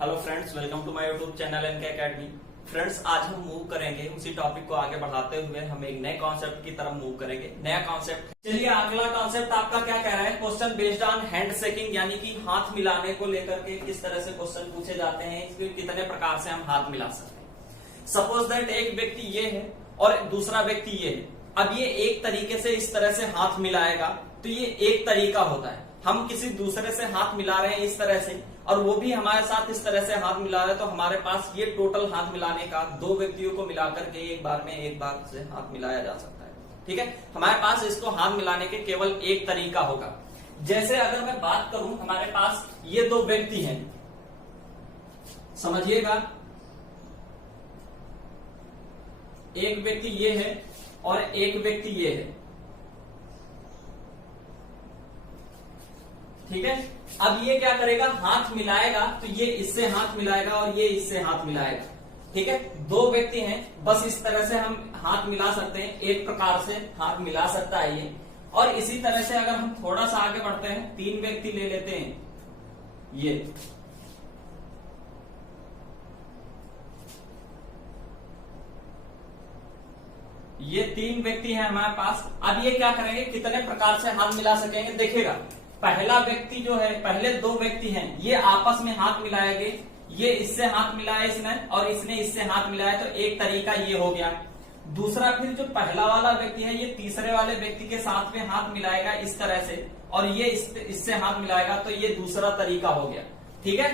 Hello friends, welcome to my YouTube channel NK academy. Friends, आज हम move करेंगे उसी टॉपिक को आगे बढ़ाते हुए हम एक नए कॉन्सेप्ट की तरफ मूव करेंगे। नया कॉन्सेप्ट, चलिए अगला कॉन्सेप्ट आपका क्या कह रहा है? Question based on hand shaking, यानी कि हाथ मिलाने को लेकर के किस तरह से क्वेश्चन पूछे जाते हैं, कितने प्रकार से हम हाथ मिला सकते हैं। सपोज दैट एक व्यक्ति ये है और दूसरा व्यक्ति ये है। अब ये एक तरीके से इस तरह से हाथ मिलाएगा तो ये एक तरीका होता है। हम किसी दूसरे से हाथ मिला रहे हैं इस तरह से और वो भी हमारे साथ इस तरह से हाथ मिला रहे हैं, तो हमारे पास ये टोटल हाथ मिलाने का दो व्यक्तियों को मिलाकर के एक बार से हाथ मिलाया जा सकता है। ठीक है, हमारे पास इसको हाथ मिलाने के केवल एक तरीका होगा। जैसे अगर मैं बात करूं, हमारे पास ये दो व्यक्ति हैं, समझिएगा, एक व्यक्ति ये है और एक व्यक्ति ये है। ठीक है, अब ये क्या करेगा? हाथ मिलाएगा, तो ये इससे हाथ मिलाएगा और ये इससे हाथ मिलाएगा। ठीक है, दो व्यक्ति हैं, बस इस तरह से हम हाथ मिला सकते हैं, एक प्रकार से हाथ मिला सकता है ये। और इसी तरह से अगर हम थोड़ा सा आगे बढ़ते हैं, तीन व्यक्ति ले लेते हैं, ये तीन व्यक्ति हैं हमारे पास। अब ये क्या करेंगे? कितने प्रकार से हाथ मिला सकेंगे? देखिएगा, पहला व्यक्ति जो है, पहले दो व्यक्ति हैं, ये आपस में हाथ मिलाएंगे। ये इससे हाथ मिलाया इसने और इसने इससे हाथ मिलाया, तो एक तरीका ये हो गया। दूसरा, फिर जो पहला वाला व्यक्ति है, ये तीसरे वाले व्यक्ति के साथ में हाथ मिलाएगा इस तरह से और ये इससे हाथ मिलाएगा, तो ये दूसरा तरीका हो गया। ठीक है,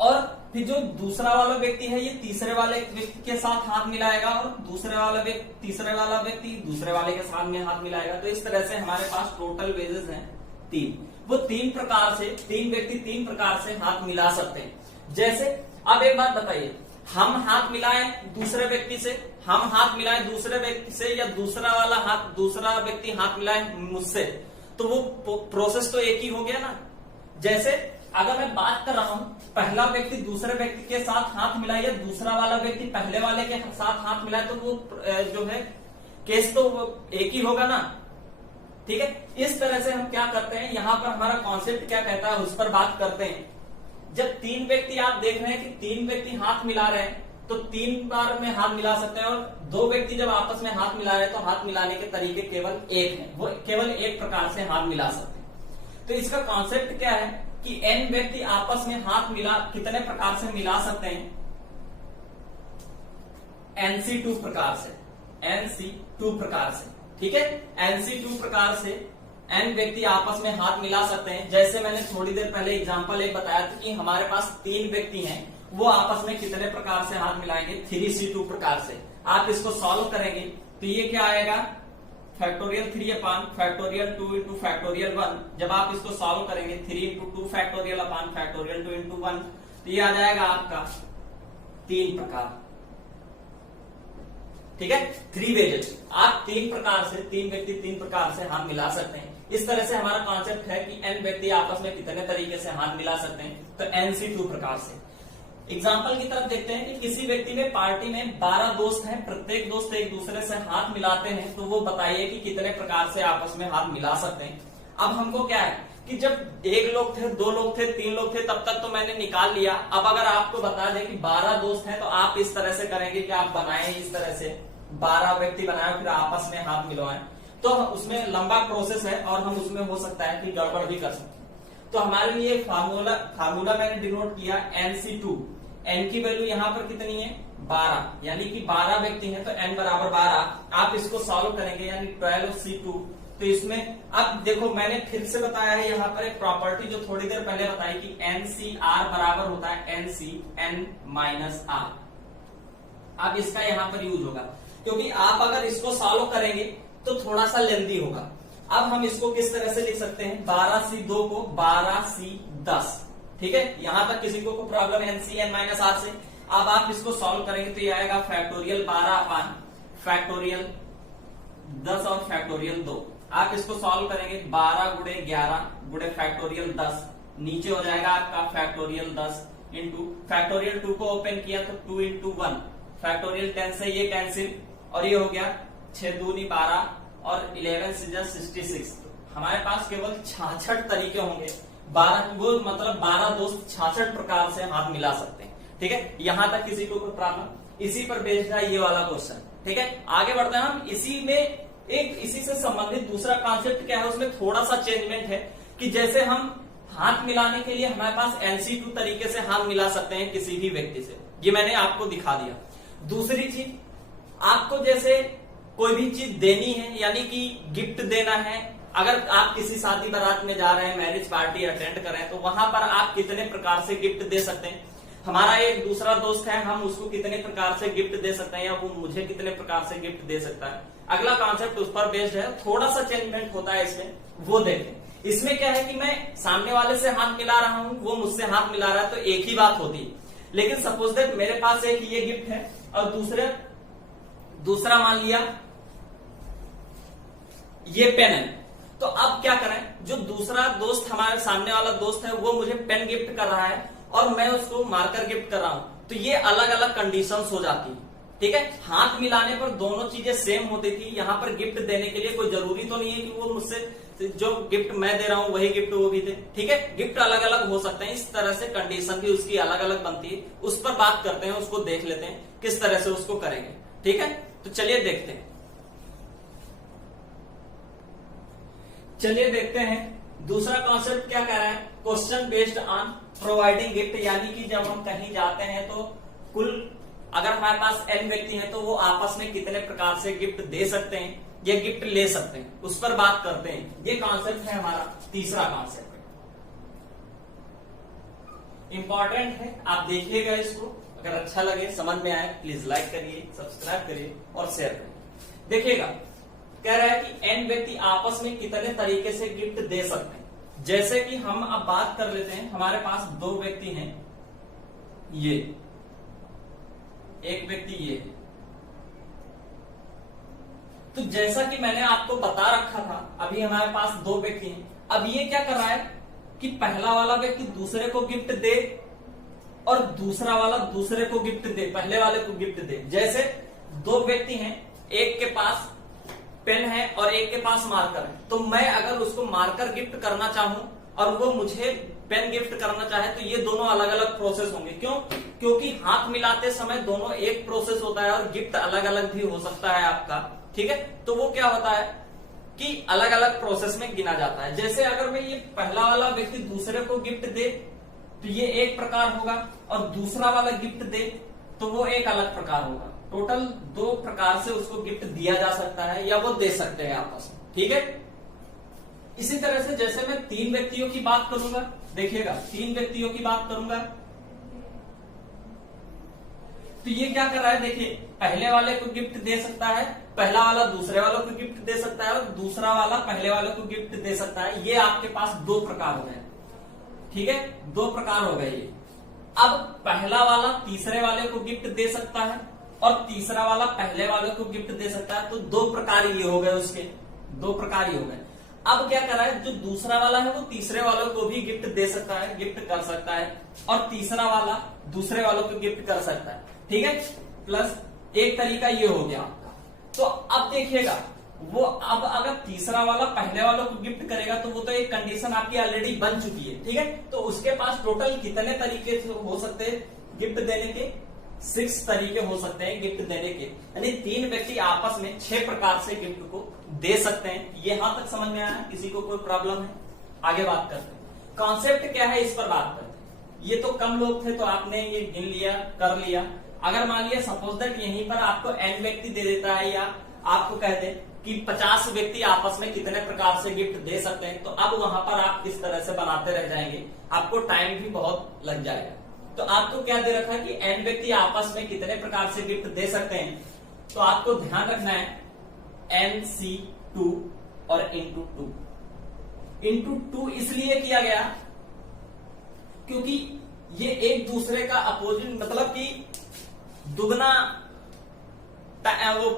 और फिर जो दूसरा वाला व्यक्ति है, ये तीसरे वाले व्यक्ति के साथ हाथ मिलाएगा और तीसरे वाला व्यक्ति दूसरे वाले के साथ में हाथ मिलाएगा। तो इस तरह से हमारे पास टोटल वेजेस हैं तीन। वो तीन प्रकार से, तीन व्यक्ति तीन प्रकार से हाथ मिला सकते हैं। जैसे अब एक बात बताइए, हम हाथ मिलाएं दूसरे व्यक्ति से, हम हाथ मिलाएं दूसरे व्यक्ति से, या दूसरा व्यक्ति हाथ मिलाए मुझसे, तो वो प्रोसेस तो एक ही हो गया ना। जैसे अगर मैं बात कर रहा हूं, पहला व्यक्ति दूसरे व्यक्ति के साथ हाथ मिलाए या दूसरा वाला व्यक्ति पहले वाले के साथ हाथ मिलाए, तो वो जो है केस तो एक ही होगा ना। ठीक है, इस तरह से हम क्या करते हैं, यहां पर हमारा कॉन्सेप्ट क्या कहता है उस पर बात करते हैं। जब तीन व्यक्ति, आप देख रहे हैं कि तीन व्यक्ति हाथ मिला रहे हैं, तो तीन बार में हाथ मिला सकते हैं। और दो व्यक्ति जब आपस में हाथ मिला रहे हैं, तो हाथ मिलाने के तरीके केवल एक है, वो केवल एक प्रकार से हाथ मिला सकते हैं। तो इसका कॉन्सेप्ट क्या है कि n व्यक्ति आपस में हाथ कितने प्रकार से मिला सकते हैं? NC2 प्रकार से, NC2 प्रकार से। ठीक है, NC2 प्रकार से n व्यक्ति आपस में हाथ मिला सकते हैं। जैसे मैंने थोड़ी देर पहले एग्जांपल एक बताया था कि हमारे पास तीन व्यक्ति हैं, वो आपस में कितने प्रकार से हाथ मिलाएंगे? 3C2 प्रकार से। आप इसको सॉल्व करेंगे तो ये क्या आएगा? फैक्टोरियल 3 अपान फैक्टोरियल 2 इंटू फैक्टोरियल 1। जब आप इसको सॉल्व करेंगे 3 इंटू 2 फैक्टोरियल अपान फैक्टोरियल 2 इंटू 1, तो ये आ जाएगा आपका तीन प्रकार। ठीक है, 3 वेजेस। आप तीन प्रकार से, तीन व्यक्ति तीन प्रकार से हाथ मिला सकते हैं। इस तरह से हमारा कॉन्सेप्ट है कि n व्यक्ति आपस में कितने तरीके से हाथ मिला सकते हैं, तो NC2 प्रकार से। एग्जाम्पल की तरफ देखते हैं कि किसी व्यक्ति में पार्टी में 12 दोस्त हैं, प्रत्येक दोस्त एक दूसरे से हाथ मिलाते हैं, तो वो बताइए कि कितने प्रकार से आपस में हाथ मिला सकते हैं। अब हमको क्या है कि जब एक लोग थे, दो लोग थे, तीन लोग थे, तब तक तो मैंने निकाल लिया। अब अगर आपको बता दें कि 12 दोस्त हैं, तो आप इस तरह से करेंगे कि आप बनाए इस तरह से 12 व्यक्ति बनाए, फिर आपस में हाथ मिलवाएं, तो उसमें लंबा प्रोसेस है और हम उसमें हो सकता है कि गड़बड़ भी कर सकते हैं। तो हमारे लिए फार्मूला मैंने डिनोट किया NC2। n की वैल्यू यहां पर कितनी है? 12, यानी कि 12 व्यक्ति हैं, तो n बराबर 12। आप इसको सॉल्व करेंगे, यानी 12C2। तो इसमें अब देखो, मैंने फिर से बताया है यहाँ पर एक प्रॉपर्टी जो थोड़ी देर पहले बताई कि NCR बराबर होता है NCN माइनस R। अब इसका यहाँ पर यूज होगा, क्योंकि आप अगर इसको सॉल्व करेंगे तो थोड़ा सा लेंदी होगा। अब हम इसको किस तरह से लिख सकते हैं? 12C2 को 12C10। ठीक है, यहां तक किसी को प्रॉब्लम है NCN माइनस R से। अब आप इसको सॉल्व करेंगे तो ये आएगा फैक्टोरियल 12 अपान फैक्टोरियल 10 और फैक्टोरियल 2। आप इसको सॉल्व करेंगे 12 गुणे 11 गुणे फैक्टोरियल 10, नीचे हो जाएगा आपका फैक्टोरियल 10 इंटू फैक्टोरियल 2 को ओपन किया तो 2 इंटू 1, फैक्टोरियल 10 से ये कैंसिल और ये हो गया 6 दूनी 12 और 11 से 66। हमारे पास केवल 66 तरीके होंगे 12 वो मतलब 12 दोस्त 66 प्रकार से हाथ मिला सकते हैं। ठीक है, यहां तक किसी को कोई प्रॉब्लम? इसी पर बेस्ड है ये वाला क्वेश्चन। ठीक है, आगे बढ़ते हैं हम। इसी से संबंधित दूसरा कॉन्सेप्ट क्या है, उसमें थोड़ा सा चेंजमेंट है कि जैसे हम हाथ मिलाने के लिए हमारे पास NC2 तरीके से हाथ मिला सकते हैं किसी भी व्यक्ति से, ये मैंने आपको दिखा दिया। दूसरी चीज, आपको जैसे कोई भी चीज देनी है, यानी कि गिफ्ट देना है, अगर आप किसी शादी बारात में जा रहे हैं, मैरिज पार्टी अटेंड कर रहे हैं, तो वहां पर आप कितने प्रकार से गिफ्ट दे सकते हैं। हमारा एक दूसरा दोस्त है, हम उसको कितने प्रकार से गिफ्ट दे सकते हैं, या वो मुझे कितने प्रकार से गिफ्ट दे सकता है। अगला कॉन्सेप्ट उस पर बेस्ड है, थोड़ा सा चेंजमेंट होता है इसमें, वो देखें। इसमें क्या है कि मैं सामने वाले से हाथ मिला रहा हूं, वो मुझसे हाथ मिला रहा है, तो एक ही बात होती है। लेकिन सपोज दैट मेरे पास एक ये गिफ्ट है और दूसरा मान लिया ये पेन है, तो अब क्या करें, जो दूसरा दोस्त हमारे सामने वाला दोस्त है वो मुझे पेन गिफ्ट कर रहा है और मैं उसको मार्कर गिफ्ट कर रहा हूं, तो ये अलग अलग कंडीशंस हो जाती है। ठीक है, हाथ मिलाने पर दोनों चीजें सेम होती थी। यहां पर गिफ्ट देने के लिए कोई जरूरी तो नहीं है कि वो मुझसे जो गिफ्ट मैं दे रहा हूं वही गिफ्ट वो भी दे। ठीक है, गिफ्ट अलग अलग हो सकते हैं, इस तरह से कंडीशन भी उसकी अलग अलग बनती है। उस पर बात करते हैं, उसको देख लेते हैं किस तरह से उसको करेंगे। ठीक है, तो चलिए देखते हैं। दूसरा कॉन्सेप्ट क्या कह रहा है, question based on providing gift, यानी कि जब हम कहीं जाते हैं तो कुल अगर हमारे पास n व्यक्ति हैं तो वो आपस में कितने प्रकार से गिफ्ट दे सकते हैं या गिफ्ट ले सकते हैं, उस पर बात करते हैं। ये कॉन्सेप्ट है हमारा तीसरा कॉन्सेप्ट, इंपॉर्टेंट है, आप देखिएगा इसको। अगर अच्छा लगे, समझ में आए, प्लीज लाइक करिए, सब्सक्राइब करिए और शेयर करिए। देखिएगा, कह रहा है कि n व्यक्ति आपस में कितने तरीके से गिफ्ट दे सकते हैं। जैसे कि हम अब बात कर लेते हैं, हमारे पास 2 व्यक्ति हैं, ये एक व्यक्ति ये। तो जैसा कि मैंने आपको बता रखा था, अभी हमारे पास 2 व्यक्ति हैं। अब ये क्या कर रहा है कि पहला वाला व्यक्ति दूसरे को गिफ्ट दे और दूसरा वाला दूसरे को गिफ्ट दे, पहले वाले को गिफ्ट दे। जैसे 2 व्यक्ति हैं, एक के पास पेन है और एक के पास मार्कर है, तो मैं अगर उसको मार्कर गिफ्ट करना चाहूं और वो मुझे पेन गिफ्ट करना चाहे, तो ये दोनों अलग अलग प्रोसेस होंगे। क्यों? क्योंकि हाथ मिलाते समय दोनों एक प्रोसेस होता है और गिफ्ट अलग अलग भी हो सकता है आपका। ठीक है, तो वो क्या होता है कि अलग अलग प्रोसेस में गिना जाता है। जैसे अगर मैं ये पहला वाला व्यक्ति दूसरे को गिफ्ट दे तो ये एक प्रकार होगा, और दूसरा वाला गिफ्ट दे तो वो एक अलग प्रकार होगा। टोटल 2 प्रकार से उसको गिफ्ट दिया जा सकता है या वो दे सकते हैं आपस में। ठीक है, इसी तरह से जैसे मैं 3 व्यक्तियों की बात करूंगा, देखिएगा 3 व्यक्तियों की बात करूंगा, तो ये क्या कर रहा है, देखिए पहले वाले को गिफ्ट दे सकता है, पहला वाला दूसरे वालों को गिफ्ट दे सकता है और दूसरा वाला पहले वाले को गिफ्ट दे सकता है। ये आपके पास 2 प्रकार हो गए। ठीक है, 2 प्रकार हो गए ये। अब पहला वाला तीसरे वाले को गिफ्ट दे सकता है और तीसरा वाला पहले वाले को गिफ्ट दे सकता है, तो 2 प्रकार ये हो गए, उसके 2 प्रकार ये हो गए। अब क्या कर रहा है, जो दूसरा वाला है वो तीसरे वालों को भी गिफ्ट दे सकता है, गिफ्ट कर सकता है, और तीसरा वाला दूसरे वालों को गिफ्ट कर सकता है। ठीक है, प्लस एक तरीका ये हो गया आपका। तो अब देखिएगा, वो अब अगर तीसरा वाला पहले वालों को गिफ्ट करेगा तो वो तो एक कंडीशन आपकी ऑलरेडी बन चुकी है। ठीक है, तो उसके पास टोटल कितने तरीके हो सकते हैं गिफ्ट देने के? 6 तरीके हो सकते हैं गिफ्ट देने के, यानी 3 व्यक्ति आपस में 6 प्रकार से गिफ्ट को दे सकते हैं। ये यहां तक समझ में आया? किसी को कोई प्रॉब्लम है? आगे बात करते हैं, कॉन्सेप्ट क्या है इस पर बात करते हैं। ये तो कम लोग थे तो आपने ये गिन लिया, कर लिया। अगर मान लिया सपोज दैट यहीं पर आपको n व्यक्ति दे देता है, या आपको कह दे कि 50 व्यक्ति आपस में कितने प्रकार से गिफ्ट दे सकते हैं, तो अब वहां पर आप किस तरह से बनाते रह जाएंगे, आपको टाइम भी बहुत लग जाएगा। तो आपको क्या दे रखा है कि n व्यक्ति आपस में कितने प्रकार से गिफ्ट दे सकते हैं, तो आपको ध्यान रखना है NC2 और इंटू 2 इसलिए किया गया क्योंकि ये एक दूसरे का अपोजिट, मतलब कि दुगना, वो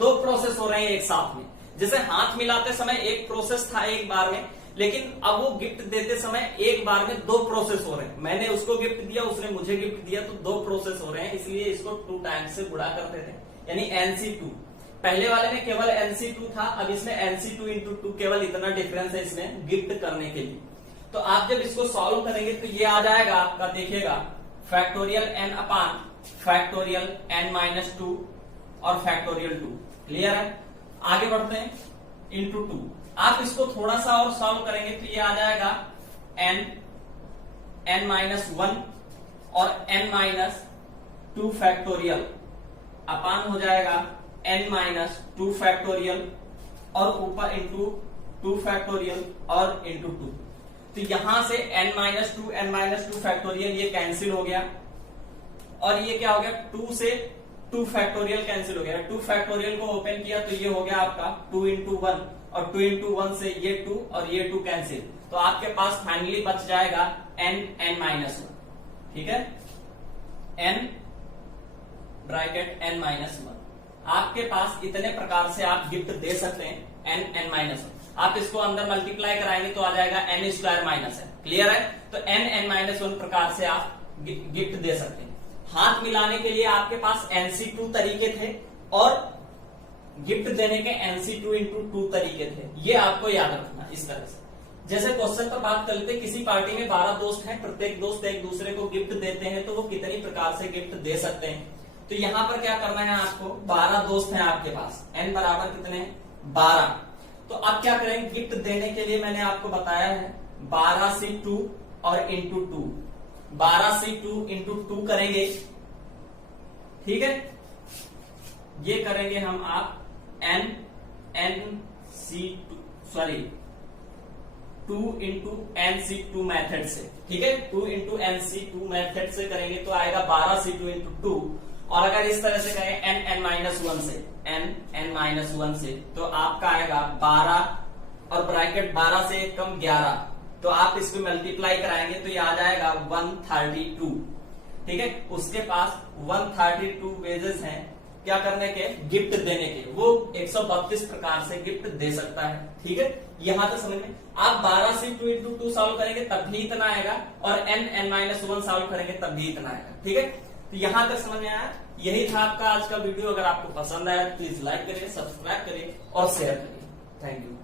2 प्रोसेस हो रहे हैं एक साथ में। जैसे हाथ मिलाते समय एक प्रोसेस था एक बार में, लेकिन अब वो गिफ्ट देते समय एक बार में 2 प्रोसेस हो रहे हैं। मैंने उसको गिफ्ट दिया, उसने मुझे गिफ्ट दिया, तो 2 प्रोसेस हो रहे हैं, इसलिए इसको 2 टाइम्स से गुणा करते थे, यानी NC2। पहले वाले में केवल NC2 था, अब इसमें NC2 इंटू 2, केवल इतना डिफरेंस है इसमें गिफ्ट करने के लिए। तो आप जब इसको सॉल्व करेंगे तो ये आ जाएगा आपका, देखिएगा, फैक्टोरियल n अपान फैक्टोरियल n माइनस 2 और फैक्टोरियल 2। क्लियर है? आगे बढ़ते हैं, इंटू 2। आप इसको थोड़ा सा और सॉल्व करेंगे तो ये आ जाएगा n माइनस 1 और n माइनस 2 फैक्टोरियल अपान हो जाएगा n माइनस 2 फैक्टोरियल और ऊपर इंटू 2 फैक्टोरियल और इंटू 2। तो यहां से n माइनस 2 फैक्टोरियल ये कैंसिल हो गया और ये क्या हो गया, 2 से 2 फैक्टोरियल कैंसिल हो गया। 2 फैक्टोरियल को ओपन किया तो ये हो गया आपका 2 इंटू 1 और 2 इंटू 1 से ये 2 और ये 2 कैंसिल। तो आपके पास फाइनली बच जाएगा n माइनस 1। ठीक है, n ब्रैकेट n माइनस 1। आपके पास इतने प्रकार से आप गिफ्ट दे सकते हैं n माइनस 1। आप इसको अंदर मल्टीप्लाई कराएंगे तो आ जाएगा n स्क्वायर माइनस है। क्लियर है? तो n माइनस 1 प्रकार से आप गिफ्ट दे सकते हैं। हाथ मिलाने के लिए आपके पास NC2 तरीके थे और गिफ्ट देने के NC2 इंटू 2 तरीके थे। ये आपको याद रखना इस तरह से। जैसे क्वेश्चन पर बात करते, किसी पार्टी में 12 दोस्त हैं, प्रत्येक दोस्त एक दूसरे को गिफ्ट देते हैं, तो वो कितनी प्रकार से गिफ्ट दे सकते हैं। तो यहां पर क्या करना है आपको, 12 दोस्त हैं आपके पास, n बराबर कितने हैं, 12। तो अब क्या करेंगे, गिफ्ट देने के लिए मैंने आपको बताया है 12 से 2 और इंटू 2। 12 से 2 इंटू 2 करेंगे, ठीक है, ये करेंगे हम आप टू इंटू NC2 मेथड से। ठीक है, 2 इंटू NC2 मेथड से करेंगे तो आएगा 12 से 2 इंटू 2। और अगर इस तरह से करेंगे n माइनस 1 से, n माइनस 1 से, तो आपका आएगा 12 और ब्रैकेट 12 से 1 कम 11। तो आप इसको मल्टीप्लाई कराएंगे तो ये आ जाएगा 132। ठीक है, उसके पास 132 वेजेस हैं क्या करने के, गिफ्ट देने के। वो 132 प्रकार से गिफ्ट दे सकता है। ठीक है, यहां तक समझ में। आप 12 से 2 इंटू 2 सॉल्व करेंगे तब भी इतना आएगा और n माइनस 1 सॉल्व करेंगे तब भी इतना आएगा। ठीक है, तो यहां तक समझ में आया। यही था आपका आज का वीडियो। अगर आपको पसंद आया प्लीज लाइक करिए, सब्सक्राइब करिए और शेयर करिए। Thank you.